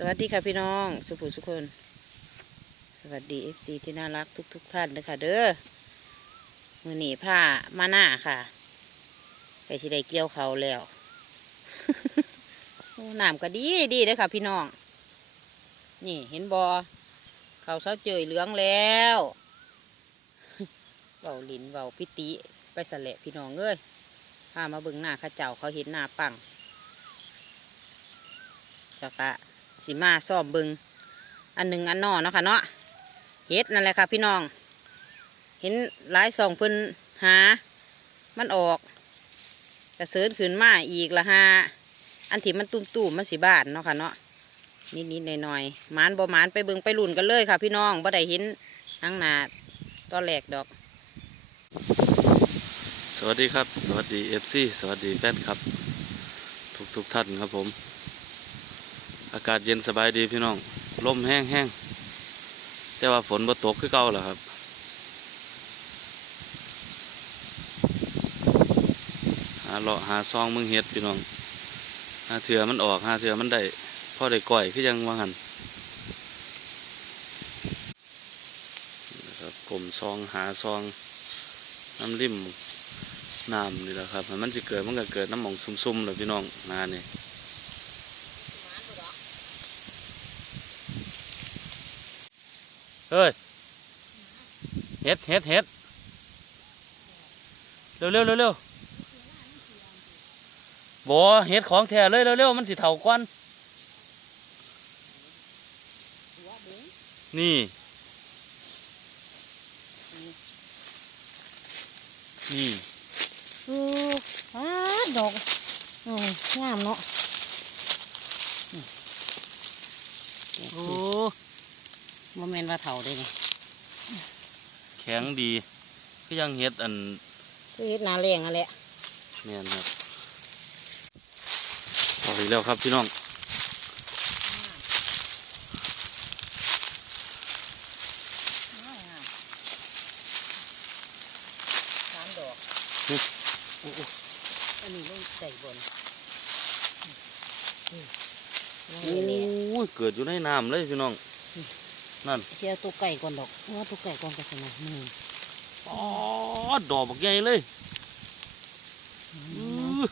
สวัสดีค่ะพี่น้องสุภูสุคน สวัสดีเอฟซีที่น่ารักทุกๆทท่านเลยค่ะเด้อมือหนีผ้ามาหน้าค่ะไปที่ได้เกี่ยวเขาแล้วน้ำก็ดีดีเลยค่ะพี่น้อง นี่เห็นบอเขาวเสาเจยเหลืองแล้วเบาหลินเบาพิติไปสะแหละพี่น้องเอ้ยพามาเบิ่งหน้าข้าเจ้าเขาเห็นหน้าปังแล้วก็ สิมาซ่อมเบิงอันหนึ่งอันนอเนาะค่ะเนาะเฮ็ดนั่นแหละค่ะพี่น้อง เห็นหลายสองเพิ่นหา มันออกกระเสริญขึ้นมาอีกละฮะอันที่มันตุ่มๆมันสิบาทเนาะค่ะเนาะนิดๆหน่อยๆมานบ่มานไปเบิงไปลุ่นกันเลยค่ะ พี่น้องบ่ได้เห็นนังหนาตอนแรกดอก สวัสดีครับ สวัสดีเอฟซีสวัสดีแฟนครับ ทุกทุกๆท่านครับผม อากาศเย็นสบายดีพี่น้อง ลมแห้งแห้งแต่ว่าฝนบ่ตกคือเก่าแหละครับ หาเลาะหาซองมึงเฮ็ดพี่น้อง หาเถื่อมันออกหาเถื่อมันได้พ่อได้ก่อยคือยังว่าหันนะครับผมซองหาซองน้ำริมน้ำนี่แหละครับ มันจะเกิดมันก็เกิดน้ำหมองซุ่มๆเลยพี่น้องนานี่ เฮ้ยเฮ็ดเฮ็ดเฮ็ดเร็วเร็วเร็วเร็วบ่เฮ็ดของแท้เลยเร็วเร็วมันสิเท่าก้อนนี่ นี่เอออ้าดอกอืมงามเนาะโอ้ โมเมนว่าเถาได้นี่แข็งดีก็ยังเฮ็ดอันคือเฮ็ดนาแรงอะแหละแม่นครับพออีกแล้วครับพี่น้องสามดอกอันนี้ลงใจบนโอ้นี่นี่ยเกิดอยู่ในน้ำเลยพี่น้อง นั่นเชียร์ตัวไก่ก่อนดอกเมื่อตัวไก่ก่อนก็ชนะมืออ๋อดอกบักใหญ่เลยอื้อ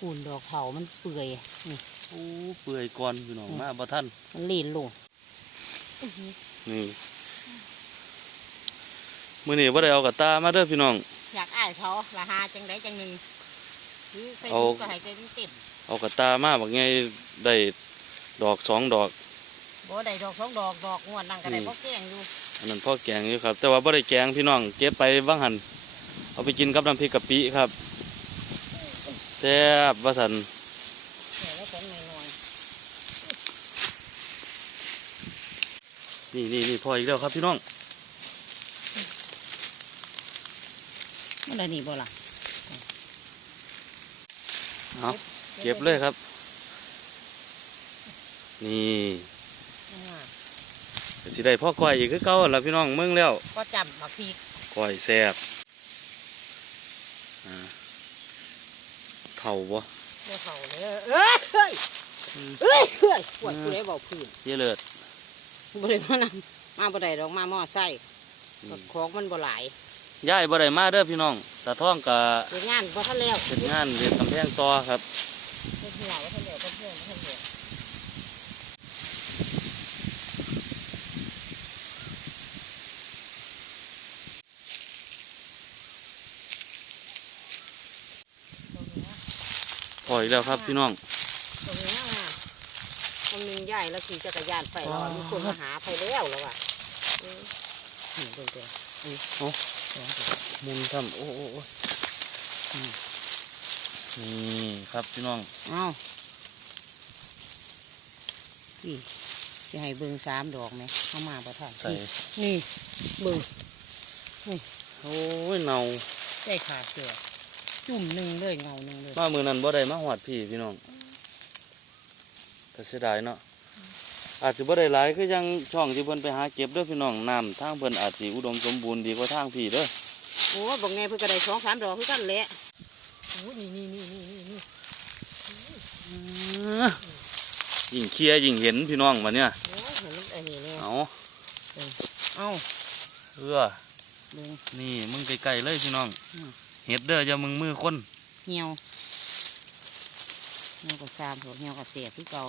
อุ่นดอกเผามันเปื่อยนี่โอ้เปื่อยก่อนพี่น้องมาบ่ทันมันลีนลงนี่มื้อนี้บ่ได้เอากระตามาเด้อพี่น้อง อยากอ้ายเขาละหาจังไดจังหนึ่งคือใส่เอาถุงก็ให้ใจเต็มเอากระตามาบักใหญ่ได้ ดอกสองดอกๆบ่ได้ดอกสองดอกดอกงวดนั่งก็ได้นี่บ่แกงอยู่อันนั้นพ่อแกงอยู่ครับ แต่ว่าบ่ได้แกงพี่น้องเก็บไปว่างหันเอาไปกินกับน้ำพริกกะปิครับแซ่บว่าสันเดี๋ยวแล้วของหน่อยนี่นี่นี่พออีกแล้วครับพี่น้องๆมันได้นี่บ่ล่ะเอาเก็บเลยครับ นี่อ่าก็สิได้พ่อก้อยอีกคือเก่าหั่นล่ะพี่น้องเมืองแล้วก็จำบักพริกก้อยแซ่บอ่าเท่าบ่บ่เท่าเลยเอ้ยเอ้ยเอ้ยเอ้ยปวดผู้ใดเว้าพื้นเยเลิศบ่ได้มานำมาบ่ได้ดอกมามอไซค์อืมของมันบ่หลายย้ายบ่ได้มาเด้อพี่น้องตาท่องกะเฮ็ดงานบ่ทันแล้วเป็นงานเรียนกำแพงต่อครับเฮ็ดหัวบ่ทันแล้วบ่เพื่อนบ่ทันแล้ว พ ออีกแล้วครับพี่น้องตรงนี้นะคนหนึงใหญ่แล้วขี่จักรยานไปแล้วอะมีคนมาหาไปแล้วแล้วอะเออนี่เบิ่งเด้อโอ้มุนทำโอ้โอ้โอ้อืมนี่ครับพี่น้องเอ้านี่จะให้เบิ่งสามดอกไหมเข้ามาบ่ทันใส่นี่เบิ่งโอ้ยเนาได้ขาเสือ จุ่มหนึ่งเลยเงาหนึ่งเลยมามือนั้นบ่ได้มาหอดพี่พี่น้องแต่เสียดายเนาะอาจจะบ่ได้หลายคือยังช่องที่เพิ่นไปหาเก็บเด้อพี่น้องน้ำทางเพิ่นอาจสิอุดมสมบูรณ์ดีกว่าทางพี่เด้อโอ้บอกไงเพื่อก็ได้สองสามดอกคือกันแหละโอ้นี่นี่นี่นี่นี่นี่อยิ่งเคลียร์ยิ่งเห็นพี่น้องมาเนี่ยโอ้ยเห็นมันอันนี้เนี่ยเอาเอ้าเออเบิ่งนี่มึงไกลๆเลยพี่น้องอืม เห็ดเด้ออย่ามึงมือคนเหี่ยวเหี่ยวกับซามหัวเหี่ยวกับเสียที่เก่า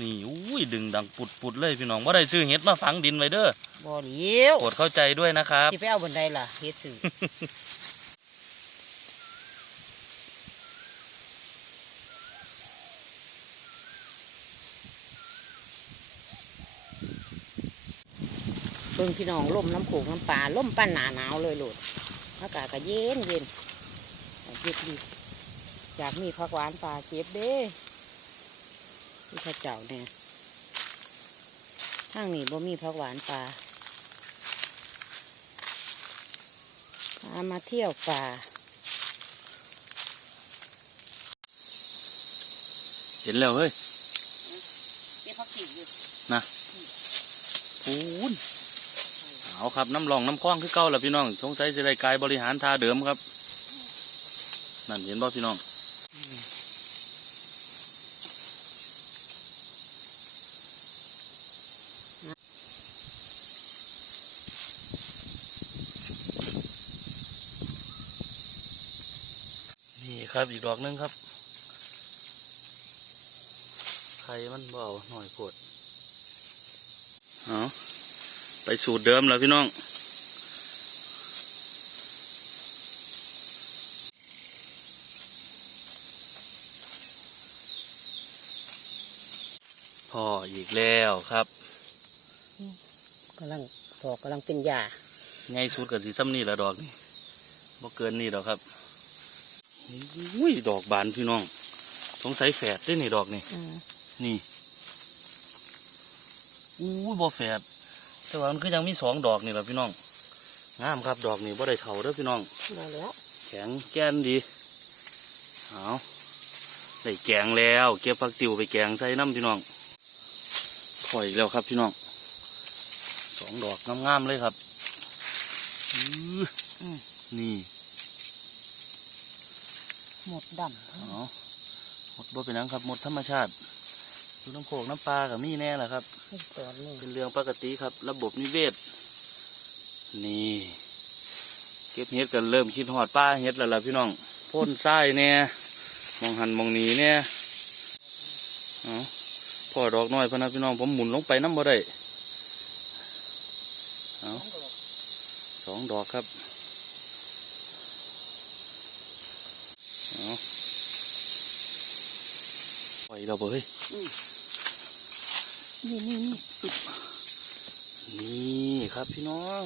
นี่อุ้ยดึงดังปุดๆเลยพี่น้องว่าได้ซื้อเห็ดมาฝังดินไว้เด้อบ่เลี้ยวโปรดเข้าใจด้วยนะครับสิไปเอาบนไดล่ะเฮ็ดสื่อเบิ่งพี่น้องล่มน้ำโขงน้ำปลาล่มปั้นหนาหนาวเลยโหลดอากาศก็เย็นเย็น เย็นดีอยากมีผักหวานปลาเจ็บเด้ที่ข้าเจ้าเนี่ยทางนี้บ่มีผักหวานปลาพามาเที่ยวป่าเห็นแล้วเฮ้ยเก็บผักขีดอยู่ปูนเอาครับน้ำรองน้ำคล้องคือเก่าแล้วพี่น้องสงสัยจะได้กายบริหารท่าเดิมครับ นั่นเห็นบ่พี่น้องนี่ครับอีกดอกหนึงครับไข่มันเบเอาหน่อยโพดเอาไปสูตรเดิมแล้วพี่น้อง พ่ออีก แล้วครับกำลังดอกกำลังเป็นยาไงสูตรกับสีซ้ำนี่ละดอกนี่บ่เกินนี่ดอกครับอุ้ยดอกบานพี่น้องสงสัยแฝดด้วยนี่ดอกนี่อืมนี่อู้ยบ่แฝดแต่ว่ามันก็ยังมีสองดอกนี่แหละพี่น้องงามครับดอกนี่บ่ได้เท่าเด้อพี่น้องมาแล้วแข็งแก่นดีเอาได้แกงแล้ว เก็บผักติวไปแกงใส่น้ำพี่น้อง ถอยแล้วครับพี่น้องสองดอกงามๆเลยครับอื้ออนี่หมดดเอาหมดบ่เป็นหยังครับ หมดธรรมชาติดูน้ำโขกน้ำปลากับมีแน่แหละครับำตอนนี้เป็นเรื่องปกติครับ ระบบนิเวศ นี่เก็บเห็ดกันเริ่มคิดหอดป้าเห็ดแล้วล่ะพี่น้องพ่นทรายเนี่ยมองหันมองหนีเนี่ยเอา พ่อดอกน้อยพะนะพี่น้องผมหมุนลงไปน้ำบ่ได้เอาสองดอกครับเอาปล่อยเราเบ้ยนี่นี่นี่นี่ครับพี่น้อง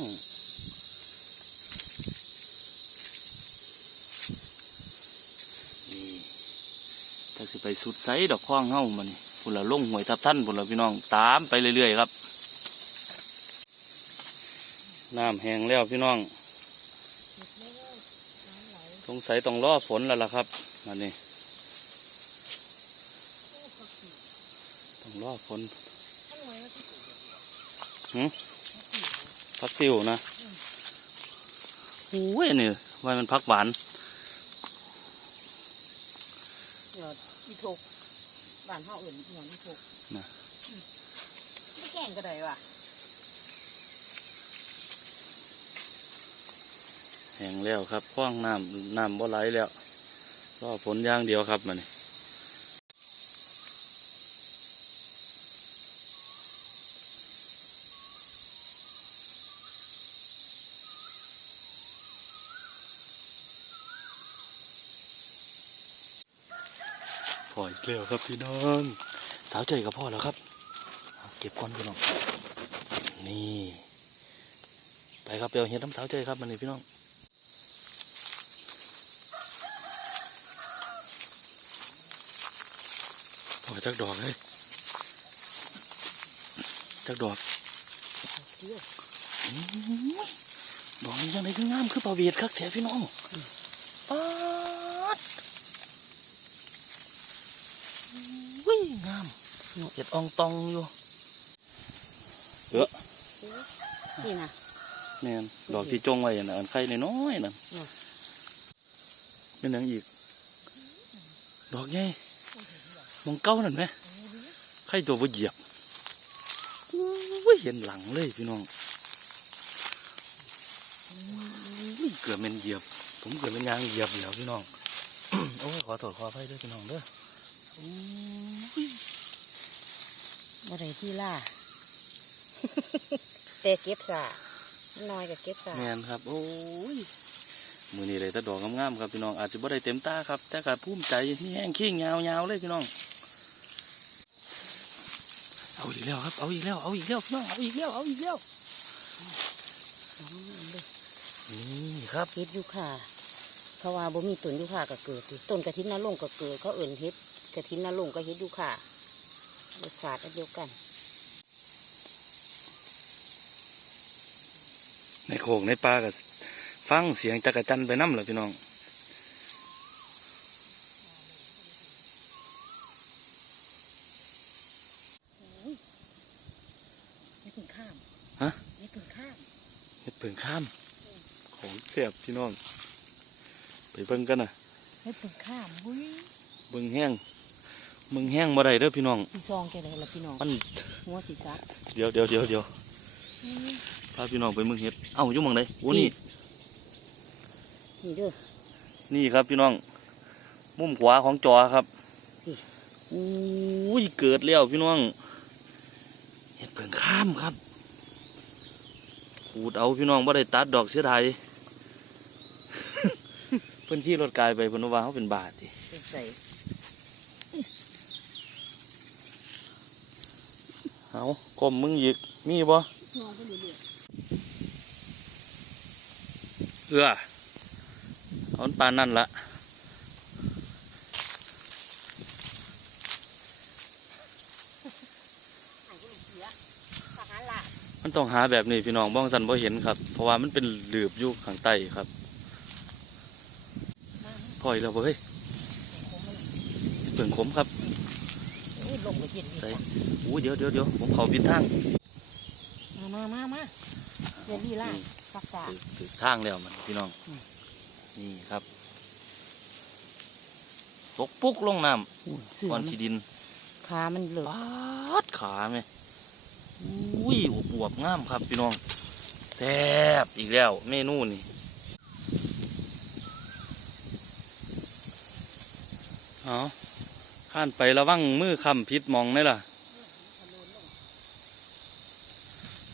นี่ถ้าสิไปสุดไซดอกข้องเฮ้ามัน พุ่นละลงหวยทับท่านพุ่นละพี่น้องตามไปเรื่อยๆครับ น้ำแห้งแล้วพี่น้องสงสัยต้องรอฝนแล้วล่ะครับมันนี่ต้องรอฝนพักติวนะโอ้ยนี่ว่ามันพักหวานเดี๋ยวอีทก บ้านเฮาอื่นอีหยังอีทกน่ะอืมไม่แกล้งก็ได้ว่ะแห้งแล้วครับคว้างน้ำน้ำบ่ไหลแล้วรอฝนอย่างเดียวครับมัน ออีกแล้วครับพี่น้องสาวใจกับพ่อแล้วครับ เก็บก้อนพี่น้องนี่ ไปครับเปียวเห็ดน้ำสาวใจครับมันนี่พี่น้องโอ้ยจักดอกเลยจักดอกดอกนี้ยังไงคืองามคือปลาเวียดครับแถพี่น้องป๊าดวิ่งงาม เห็ดอองตองอยู่เออนี่นะแม่นดอกที่จงไว้น่ะอันไข่น้อยๆนั่นอืมเป็นหยังอีก ดอกใหญ่มองเก้านั่นไหมใครตัวบ่เหยียบอุ้ยเห็นหลังเลยพี่น้องอุ้ยเกือบเป็นเหยียบ ผมเกือบเป็นยางเหยียบแล้วพี่น้อง โอ้ยขอโทษขออภัยด้วยพี่น้องเด้ออุ้ย บ่ได้ที่ล่าแต่เก็บสาน้อยกับเก็บสาแมนครับ โอ้ยมือนี้เลยแต่ดอกงามๆครับพี่น้องอาจจะบ่ได้เต็มตาครับ แต่ก็ภูมิใจนี่แห้งขี้ยาวๆเลยพี่น้อง เอาอีกแล้วครับ เอาอีกแล้ว เอาอีกแล้วพี่น้อง เอาอีกแล้ว เอาอีกแล้ว นี่ครับเฮ็ดยูคาเพราะว่าบ่มีต้นยูคาก็เกิดสิต้นกระถินนาลงก็เกิดเขาเอิ่นเฮ็ดกระถินนาลงก็เฮ็ดยูคา รสชาติอันเดียวกัน ในโขงในป่าก็ฟังเสียงจักรจันทร์ไปน้ำเหรอพี่น้องไม่ถึงข้ามฮะไม่ถึงข้ามเห็ดเพิ่งข้ามของเสียบพี่น้อง ไปเบิ่งกันนะไม่ถึงข้ามหุ้ยเบิ่งแห้ง เบิ่งแห้งบ่ได้เด้อพี่น้องสีซองแกได้ละพี่น้องมันหัวสีซักเดี๋ยวเดี๋ยวเดี๋ยวเดี๋ยวพาพี่น้องไปเมืองเห็ดเอ้าอยู่หมองไหนโอ้นี่นี่เด้อนี่ครับพี่น้อง มุมขวาของจอครับนี่อุ้ยเกิดแล้วพี่น้องเห็ดเพิ่งข้ามครับขูดเอาพี่น้องบ่ได้ตัดดอกเสียดายเพิ่นชี้รถกายไปเพิ่นว่าเขาเป็นบาทดิเป็นใส่ เอากลมมึงอีกมีบ่มองไปเรื่อเอาอันปานนั่นละๆหลาดมันต้องหาแบบนี้พี่น้องบ้องสันบ่เห็นครับ เพราะว่ามันเป็นหลืบอยู่ข้างใต้ครับมาพออีกแล้วเว้ยเปิ่งขมครับ โอ้ยลงไปเย็นดีใส่จ้ะอู้เดี๋ยวเดี๋ยวเดี๋ยวผมเขาบิดทางมามามามาเย็นดีล่าซักษาถึกถึกทางแล้วมันพี่น้องอืมนี่ครับตกปุ๊กลงน้อุ้ยเสือำก้อนมันขี้ดิน ขามันเหลือปาดขาไหมอุ้ยอวบอวบๆงามครับพี่น้องแซ่บอีกแล้วเมนูนี่เอา ข้านไประวังมือคำพิษมองนี่ล่ะ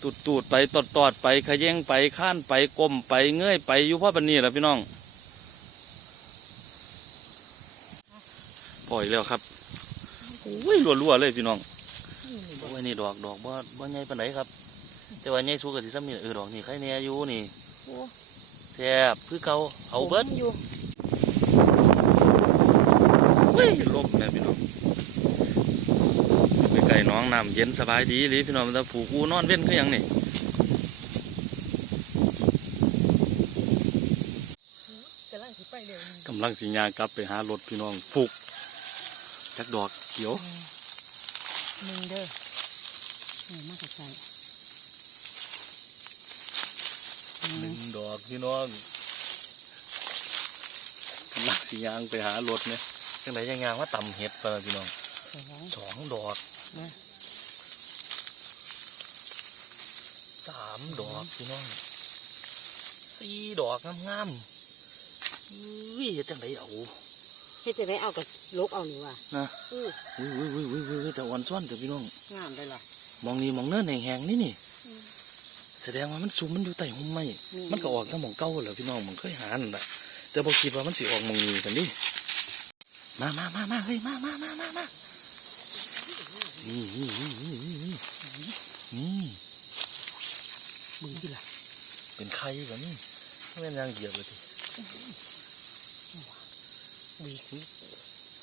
ตูดตูดๆไปตอดตอดๆไปขย่งไปข้านไปกลมไปเงยไปอยู่พ่อบันนี้แหละพี่น้อง ปล่อยแล้วครับอุ้ยรัวๆเลยพี่น้องโอ้ยนี่ดอกดอกบ่บ่ใหญ่ปานไหนครับ แต่ว่าใหญ่สูงกับที่ซ้ำนี่เออดอกนี่ใครแน่อยู่นี่โอ้แซ่บคือเก่าเอาเบิดผมอ ยู่เฮ้ยลมแม่พี่น้องไปไก่น้องน้ำเย็นสบายดีหรือพี่น้องมันจะผูกูนอนเว้นคือหยังนี่กำลังสิไปเร็วกำลังสิยางกลับไปหารถพี่น้องผูกจักดอกเขียวหนึ่งเด้อนี่มาใส่หหนึ่นึ่งงดอกพี่น้องกำลังสิยางไปหารถเนี่ย จังไหนยังยางว่าต่ำเห็ดไปล่ะพี่น้องสองสองดอกมาสามดอกพี่น้องสี่ดอกงามๆอุ้ยเฮ็ดจังไหนเอาเฮ็ดจะได้เอากับลกเอานี่ว่ะนะอู้อุ้ยอุ้ยอุ้ยอุ้ยอุ้ยแต่อ่อนซ้อนเถอะพี่น้องงามเลยล่ะมองนี่มองเนินแห้งๆนี่นี่อืมแสดงว่ามันสูงมันอยู่ใต้ห่มไม้อืมมันก็ออกถ้าหมองเก่าเหรอพี่น้องมันเคยหานั่นแหละแต่บ่คิดว่ามันสิออกหมองนี้กันดิ มามามามาเฮ้ยมามามามามานี่นี่นี่นี่นี่นี่มึงที่ล่ะเป็นไข่แบบนี้ไม่เป็นยางเหยียบเลยทีวี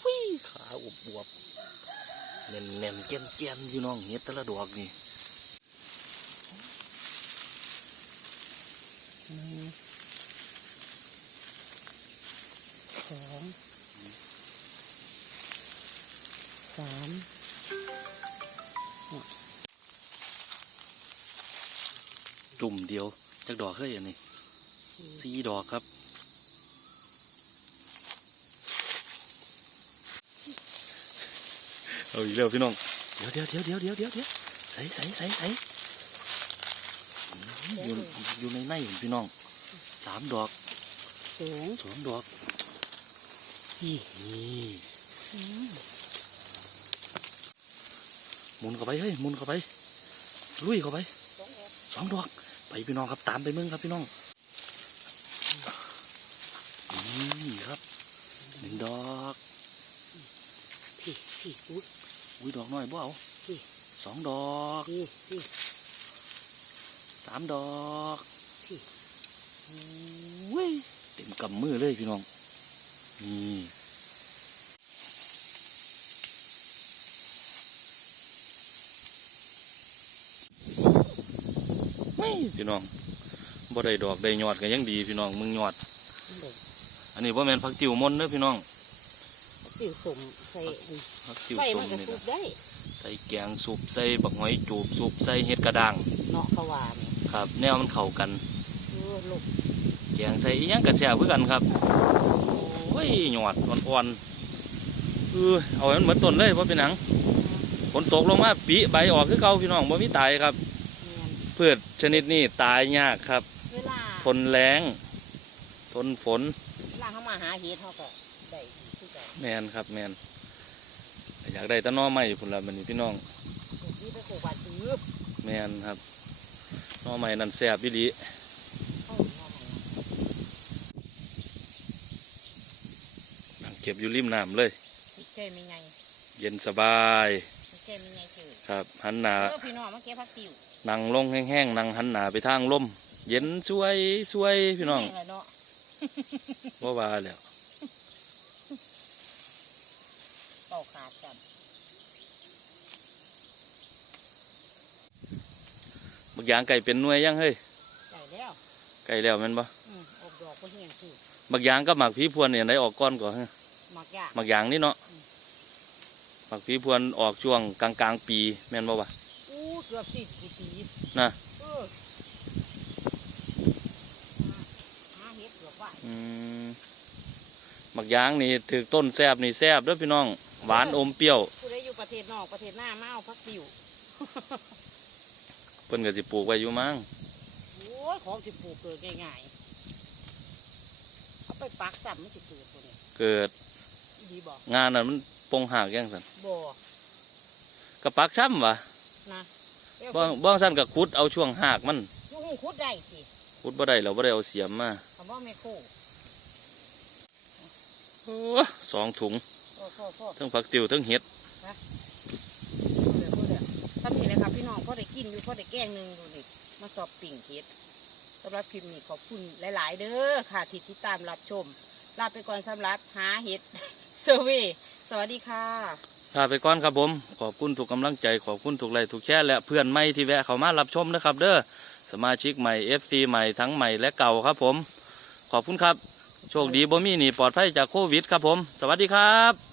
วิ่งขาอวบอวบๆแน่นแน่นๆเกี้ยนเกี้ยนๆพี่น้องเฮ็ดแต่ละดอกนี่ จุ่มเดียวจักดอกเคยอันนี้สี่ดอกครับเอาอีกแล้วพี่น้องเดี๋ยวเดี๋ยวเดี๋ยวเดี๋ยวเดี๋ยวเดี๋ยวเดี๋ยวใส่ใส่ใส่ใส่อืมอยู่อยู่ในในพี่น้องสามดอกสูงสองดอกนี่นี่หมุนเข้าไปเฮ้ยหมุนเข้าไปลุยเข้าไปสองดอก ไปพี่น้องครับตามไปมึงครับพี่น้องนี่ครับหนึ่งดอกพี่พี่อุ้ยอุ้ยดอกน้อยบ่เอานี่สองดอกพี่พี่สามดอกพี่อุ้ยเต็มกำมือเลยพี่น้องนี่ พี่น้องบ่ได้ดอกได้ยอดก็ยังดีพี่น้องมึงยอด อันนี้ว่าแมนพักติวมนต์เด้อพี่น้องสิวสมใส่พักติวใส่ส้มัมนก็นี่สุนะกได้ใส่แกงสุปใส่บักหอยจูบสุปใส่เห็ดกระด้างเนาะเขาว่านี่ครับ แนวมันเข้ากันเออลูกแกงใส่อิหยังกระแซ่บคือกันครับโอ้ยหยอดอ่อนๆเออเอาให้มันเหมือนต้นเลยว่าเป็นหนังฝนตกลงมาปีใบออกคือเก่าพี่น้องบ่มีตายครับแม่น พืชชนิดนี้ตายยากครับ เวลาทนแรงทนฝนเวลาเขามาหาเห็ดเขาก็ได้คือกันแมนครับแมนอยากได้แตะนอใหม่พุ่นละมันนี่พี่น้องลูกนี่ไปโคบานตื้อแมนครับหนอใหม่นั่นแซ่บวิลีเข้าเข้ามานั่งเก็บอยู่ริมน้ำเลยพี่เจ้ไม่ไงเย็นสบายพี่เจ้ไม่ไงจืดครับหันหนาเออพี่น้องมาเก็บผักติ๋ว นั่งลงแห้งๆนั่งหันหนาไปทางลมเย็นสวยสวยพี่น้องแห้เลยเนาะว่าว่าแล้วเป่าขาดกันบักยางไก่เป็นหน่วยยังเฮ้ยได้แล้วไก่แล้วแมันบ่อืมออกดอกก็เฮียงคือบักยางกับหมากผีพวนเนี่ยได้ออกก้อนก่อนฮะหมักยากหมากยางนี่เนาะหมากผีพวนออกช่วงกลางกลางๆปีแม่นบ่วะอู้ เกือบสี่สิบปีนะเออหาเห็ดเกือบว่าอืมหมากยางนี่ถือต้นแซบนี่แซบเด้อพี่น้อง หวานอมเปรี้ยวผู้ใดอยู่ประเทศนอกประเทศหน้ามาเอาผักติ๋วเพิ่นก็สิปลูกไว้อยู่มั้งโอ้ยของสิปลูกเกิดง่ายๆเอาไปปักซ้ำมันสิเกิดตัวนี้เกิดดีบอกงานน่ะมันปงหากยังสั่นบ่กระปักช้ำวะนะ บ้างบ้างสั่นก็ขุดเอาช่วงหากมันลูกหูคุดได้สิขุดบ่ได้เราบ่ได้เอาเสียมมาคำว่าแม่โคโอ้สองถุงโอ้พ่อพ่อทั้งผักติวทั้งเห็ดเดี๋ยวเดี๋ยวทำนี่เลยครับพี่น้องพ่อได้กินอยู่พ่อได้แกงหนึ่งดูนี่มาสอบปิ่งเห็ดสำหรับคลิปนี้ขอบคุณหลาย ๆ เด้อค่ะที่ติดตามรับชม ลาไปก่อนสำหรับหาเห็ดเซอร์เวยสวัสดีค่ะ ลาไปก่อนครับผม ขอบคุณทุกกำลังใจ ขอบคุณทุกไลค์ทุกแชร์และเพื่อนใหม่ที่แวะเข้ามารับชมนะครับ เด้อ สมาชิกใหม่ FC ใหม่ทั้งใหม่และเก่าครับผม ขอบคุณครับ โชคดีบ่มีหนีปลอดภัยจากโควิดครับผม สวัสดีครับ